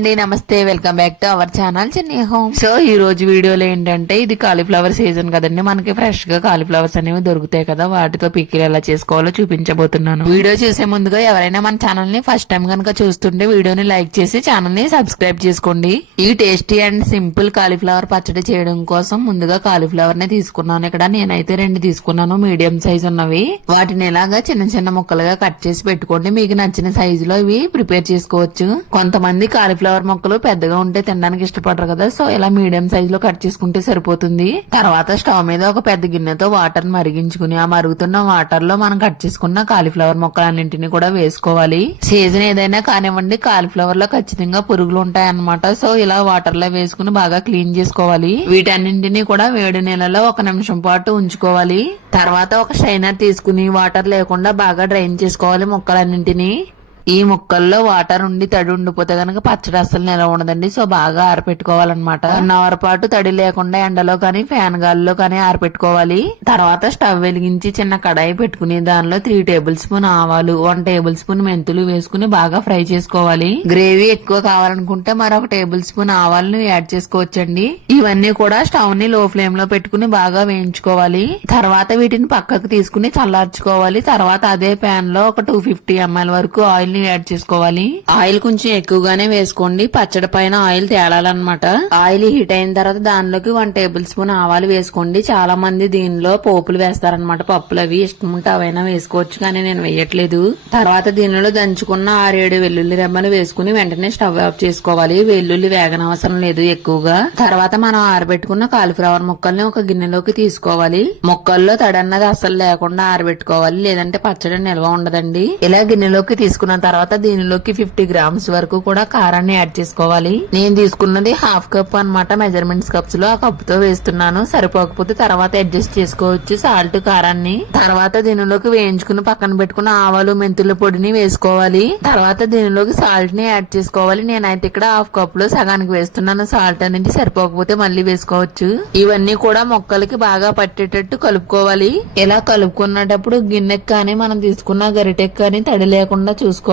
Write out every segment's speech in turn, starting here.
అండి నమస్తే welcome back to our channel Chinni home. So ఈ రోజు వీడియోలో ఏంటంటే ఇది కాలీఫ్లవర్ సీజన్ కదండి. మనకి ఫ్రెష్గా కాలీఫ్లవర్స్ అనేవి దొరుకుతాయి కదా. వాటితో పిక్కిలు ఎలా చేసుకోవాలో చూపించబోతున్నాను. వీడియో చూసే ముందుగా ఎవరైనా మన ఛానల్ని ఫస్ట్ టైం కనుక చూస్తుంటే వీడియోని లైక్ చేసి ఛానల్ని సబ్స్క్రైబ్ చేసుకోండి. ఈ టేస్టీ అండ్ సింపుల్ కాలీఫ్లవర్ పచ్చడి చేయడం కోసం ముందుగా కాలీఫ్లవర్ని తీసుకున్నాను. ఇక్కడ నేనైతే రెండు తీసుకున్నాను మీడియం సైజ్ ఉన్నవి. వాటిని ఇలాగా చిన్న చిన్న ముక్కలుగా కట్ చేసి పెట్టుకోండి. మీకు నచ్చిన సైజు లో ఇవి ప్రిపేర్ చేసుకోవచ్చు. కొంతమంది కాలీఫ్లవర్ మొక్కలు పెద్దగా ఉంటే తినడానికి ఇష్టపడరు కదా. సో ఇలా మీడియం సైజ్లో కట్ చేసుకుంటే సరిపోతుంది. తర్వాత స్టవ్ మీద ఒక పెద్ద గిన్నెతో వాటర్ మరిగించుకుని ఆ మరుగుతున్న వాటర్లో మనం కట్ చేసుకున్న కాలీఫ్లవర్ మొక్కలన్నింటినీ కూడా వేసుకోవాలి. సీజన్ ఏదైనా కానివ్వండి కాలీఫ్లవర్లో ఖచ్చితంగా పురుగులు ఉంటాయన్నమాట. సో ఇలా వాటర్లో వేసుకుని బాగా క్లీన్ చేసుకోవాలి. వీటన్నింటినీ కూడా వేడి నీళ్ళలో ఒక నిమిషం పాటు ఉంచుకోవాలి. తర్వాత ఒక షైనర్ తీసుకుని వాటర్ లేకుండా బాగా డ్రైన్ చేసుకోవాలి మొక్కలన్నింటినీ. ఈ ముక్కల్లో వాటర్ ఉండి తడి ఉండిపోతే గనక పచ్చడి అస్సలు నిలవ ఉండదండి. సో బాగా ఆరపెట్టుకోవాలన్నమాట. వన్ అవర్ పాటు తడి లేకుండా ఎండలో కానీ ఫ్యాన్ గాలిలో కానీ ఆరపెట్టుకోవాలి. తర్వాత స్టవ్ వెలిగించి చిన్న కడాయి పెట్టుకుని దానిలో త్రీ టేబుల్ స్పూన్ ఆవాలు వన్ టేబుల్ స్పూన్ మెంతులు వేసుకుని బాగా ఫ్రై చేసుకోవాలి. గ్రేవీ ఎక్కువ కావాలనుకుంటే మరొక టేబుల్ స్పూన్ ఆవాలను యాడ్ చేసుకోవచ్చండి. ఇవన్నీ కూడా స్టవ్ని లో ఫ్లేమ్లో పెట్టుకుని బాగా వేయించుకోవాలి. తర్వాత వీటిని పక్కకు తీసుకుని చల్లార్చుకోవాలి. తర్వాత అదే ప్యాన్లో ఒక టూ ఫిఫ్టీ ఎంఎల్ వరకు ఆయిల్ని యాడ్ చేసుకోవాలి. ఆయిల్ కొంచెం ఎక్కువగానే వేసుకోండి. పచ్చడి పైన ఆయిల్ తేలాలన్నమాట. ఆయిల్ హీట్ అయిన తర్వాత దానిలోకి వన్ టేబుల్ స్పూన్ ఆవాలు వేసుకోండి. చాలా మంది దీనిలో పోపులు వేస్తారనమాట పప్పులు అవి ఇష్టం ఉంటే అవైనా వేసుకోవచ్చు కానీ నేను వేయట్లేదు. తర్వాత దీనిలో దంచుకున్న ఆరేడు వెల్లుల్లి రెమ్మలు వేసుకుని వెంటనే స్టవ్ ఆఫ్ చేసుకోవాలి. వెల్లుల్లి వేగనవసరం లేదు ఎక్కువగా. తర్వాత మనం ఆరబెట్టుకున్న కాలిఫ్లవర్ ముక్కల్ని ఒక గిన్నెలోకి తీసుకోవాలి. ముక్కల్లో తడన్నది అస్సలు లేకుండా ఆరబెట్టుకోవాలి. లేదంటే పచ్చడి నిల్వ ఉండదండి. ఇలా గిన్నెలోకి తీసుకున్న తర్వాత దీనిలోకి ఫిఫ్టీ గ్రామ్స్ వరకు కూడా కారాన్ని యాడ్ చేసుకోవాలి. నేను తీసుకున్నది హాఫ్ కప్ అన్నమాట మెజర్మెంట్స్ కప్స్లో ఆ కప్తో వేస్తున్నాను. సరిపోకపోతే తర్వాత అడ్జస్ట్ చేసుకోవచ్చు సాల్ట్ కారాన్ని. తర్వాత దీనిలోకి వేయించుకుని పక్కన పెట్టుకున్న ఆవాలు మెంతుల పొడిని వేసుకోవాలి. తర్వాత దీనిలోకి సాల్ట్ని యాడ్ చేసుకోవాలి. నేనైతే ఇక్కడ హాఫ్ కప్లో సగానికి వేస్తున్నాను. సాల్ట్ అనేది సరిపోకపోతే మళ్ళీ వేసుకోవచ్చు. ఇవన్నీ కూడా మొక్కలకి బాగా పట్టేటట్టు కలుపుకోవాలి. ఇలా కలుపుకున్నప్పుడు గిన్నెకి కానీ మనం తీసుకున్న గరిటెకి కానీ తడి లేకుండా చూసుకోవాలి.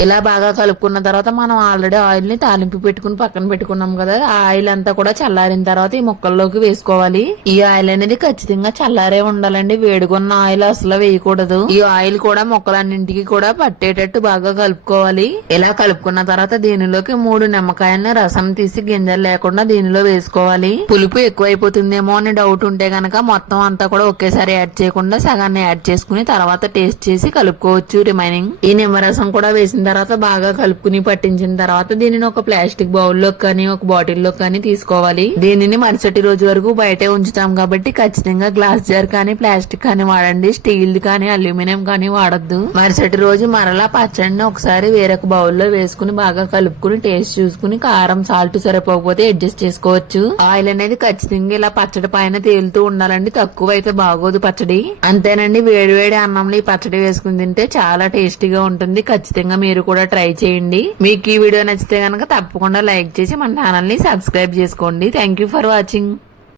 ఇలా బాగా కలుపుకున్న తర్వాత మనం ఆల్రెడీ ఆయిల్ని తాలింపు పెట్టుకుని పక్కన పెట్టుకున్నాం కదా ఆ ఆయిల్ అంతా కూడా చల్లారిన తర్వాత ఈ ముక్కల్లోకి వేసుకోవాలి. ఈ ఆయిల్ అనేది ఖచ్చితంగా చల్లారే ఉండాలండి. వేడుకున్న ఆయిల్ అసలు వేయకూడదు. ఈ ఆయిల్ కూడా మొక్కలన్నింటికి కూడా పట్టేటట్టు బాగా కలుపుకోవాలి. ఇలా కలుపుకున్న తర్వాత దీనిలోకి మూడు నిమ్మకాయలను రసం తీసి గింజలు లేకుండా దీనిలో వేసుకోవాలి. పులుపు ఎక్కువైపోతుందేమో అని డౌట్ ఉంటే గనక మొత్తం అంతా కూడా ఒకేసారి యాడ్ చేయకుండా సగాన్ని యాడ్ చేసుకుని తర్వాత టేస్ట్ చేసి కలుపుకోవచ్చు. రిమైనింగ్ ఈ నిమ్మరసం కూడా వేసిన తర్వాత బాగా కలుపుకుని పట్టించిన తర్వాత దీనిని ఒక ప్లాస్టిక్ బౌల్లో కానీ ఒక బాటిల్లో కానీ తీసుకోవాలి. దీనిని మరుసటి రోజు వరకు బయటే ఉంచుతాం కాబట్టి ఖచ్చితంగా గ్లాస్ జార్ కానీ ప్లాస్టిక్ కానీ వాడండి. స్టీల్ కానీ అల్యూమినియం కానీ వాడద్దు. మరుసటి రోజు మరలా పచ్చడిని ఒకసారి వేరొక బౌల్లో వేసుకుని బాగా కలుపుకుని టేస్ట్ చూసుకుని కారం సాల్ట్ సరిపోకపోతే అడ్జస్ట్ చేసుకోవచ్చు. ఆయిల్ అనేది ఖచ్చితంగా ఇలా పచ్చడి పైన తేలుతూ ఉండాలండి. తక్కువ అయితే బాగోదు పచ్చడి. అంతేనండి వేడి వేడి అన్నంలో ఈ పచ్చడి వేసుకుని తింటే చాలా టేస్టీగా ఉంటుంది. ఖచ్చితంగా ఖచ్చితంగా మీరు కూడా ట్రై చేయండి. మీకు ఈ వీడియో నచ్చితే కనుక తప్పకుండా లైక్ చేసి మన ఛానల్ని సబ్స్క్రైబ్ చేసుకోండి. Thank you for watching